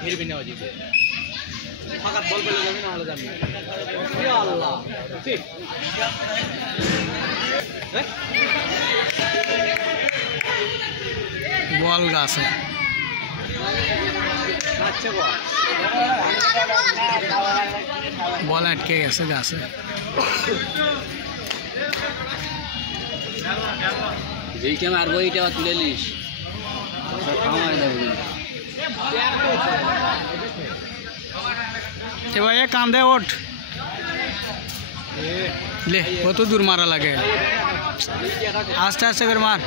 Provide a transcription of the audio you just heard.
फिर भी नहीं फाँका बल पे जाबी ना जाबी আল্লাহ বল গাছে বল আটকে গেছে গাছে যেইটা মারবো এইটা তুলে নিস भाई कांदे उठ ले वो तो दूर मारा लगे आस्ते आस्ते कर मार